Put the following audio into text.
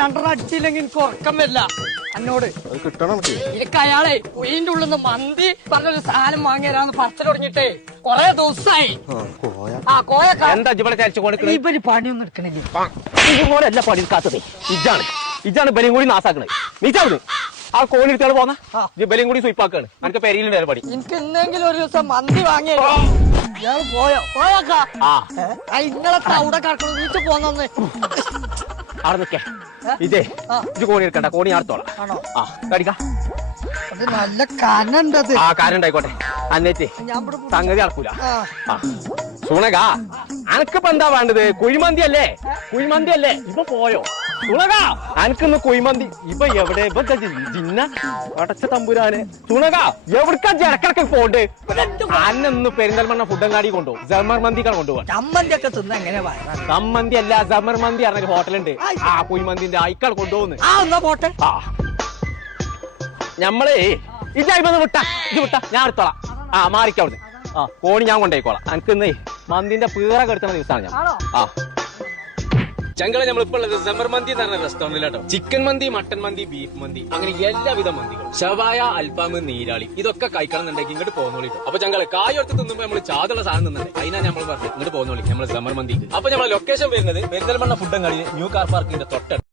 രണ്ടെണ്ണം അടിച്ചില്ലെങ്കിൽ എനിക്ക് ഉറക്കം വരില്ല എന്നോട്. കിട്ടണം എനിക്ക് അയാളെ ഉയിന്റെ ഉള്ളിൽ നിന്ന് മന്തി പറഞ്ഞൊരു സാധനം വാങ്ങി തരാന്ന് പറച്ചിൽ തുടങ്ങിട്ടേ കൊറേ ദിവസമായി. എന്താ ഇവിടെ ചരിച്ചു കൊടുക്കണേ? ഇവര് പണിയൊന്നും എടുക്കണില്ല. ഇതുപോലെയല്ല പണി എടുക്കാത്തത്. ഇജാണ് ബലിയും കൂടി നാസാക്കണേ. നീച്ചാവുന്നു ആ കോഴി എടുത്തോള് പോന്ന ബലിയും കൂടി സ്വീപ്പാക്കാണ്. എനിക്ക് പെരിയിലുണ്ടായിരുന്നു പണി. എനിക്ക് എന്തെങ്കിലും ഒരു ദിവസം മന്തി വാങ്ങിയ ഇയാൾ പോയോക്കാ ഇന്നലത്തെ അവിടെ കിടക്കണം. വീട്ടിൽ പോന്നെ അവിടെ നിക്കേ. ഇജേ ഇത് കോണി എടുക്കണ്ട, കോണി അടുത്തോളാം. ആണോ? ആ കടിക്കാം. അത് നല്ല കനുണ്ടത്. ആ കാര്യം ഉണ്ടായിക്കോട്ടെ. അന്നേറ്റ് സംഗതി നടക്കൂല. സുണക അനക്കിപ്പോ എന്താ വേണ്ടത്? കുഴിമന്തി അല്ലേ? കുഴിമന്തി അല്ലേ? ഇപ്പൊ പോയോ സുണക? അനക്കിന്ന് കുഴിമന്തി ഇപ്പൊ എവിടെ? ഇപ്പൊ ജിന്ന അടച്ച തമ്പുരാന്. സുണക എവിടക്കാ ഇടക്കിടക്ക് പോണ്ട്? അന്നൊന്ന് പെരിന്തൽമണ്ണ ഫുഡങ്ങാടി കൊണ്ടുപോകും. ജമർ മന്തിക്കാണ് കൊണ്ടുപോകാൻ. ചമ്മന്തി ഒക്കെ തിന്ന എങ്ങനെ ചമ്മന്തി അല്ല, ജമർ മന്തി പറഞ്ഞൊരു ഹോട്ടലുണ്ട്. ആ കുഴിമന്തിന്റെ അയക്കാൾ കൊണ്ടുപോകുന്നു. എന്നാ പോട്ടെ. ആ ഞമ്മളേ ഇജായിമന്ന് വിട്ടാ, ഇത് വിട്ടാ ഞാൻ എടുത്തോളാം. ആ മാറിക്കവിടുന്ന്. ആ കോണി ഞാൻ കൊണ്ടേക്കോളാം. എനിക്കിന്നേ മന്തിന്റെ പീറ കെടുത്തുന്ന ദിവസമാണ് ഞാൻ. ആ ചങ്കള നമ്മളിപ്പോ ഉള്ളത് ജമർ മന്തി എന്ന് പറഞ്ഞ റെസ്റ്റോറന്റിലാട്ടോ. ചിക്കൻ മന്തി, മട്ടൻ മന്തി, ബീഫ് മന്തി, അങ്ങനെ എല്ലാവിധ മന്തികളും, ഷവായ, അൽഫാമ്, നീരാളി, ഇതൊക്കെ കഴിക്കണമെന്നുണ്ടെങ്കിൽ ഇങ്ങോട്ട് പോകുന്നോളിട്ടോ. അപ്പൊ ഞങ്ങള് കായ് എടുത്ത് തിന്നുമ്പോ നമ്മള് ചാതുള്ള സാധനം നിന്നുണ്ട്. അതിനാ നമ്മൾ പറഞ്ഞു ഇങ്ങോട്ട് പോകുന്നോളി നമ്മള് ജമർ മന്തി. അപ്പൊ നമ്മളെ ലൊക്കേഷൻ വരുന്നത് പെരിന്തൽമണ്ണ ഫുഡങ്ങാടി ന്യൂ കാർ പാർക്കിന്റെ തൊട്ടടുത്ത്.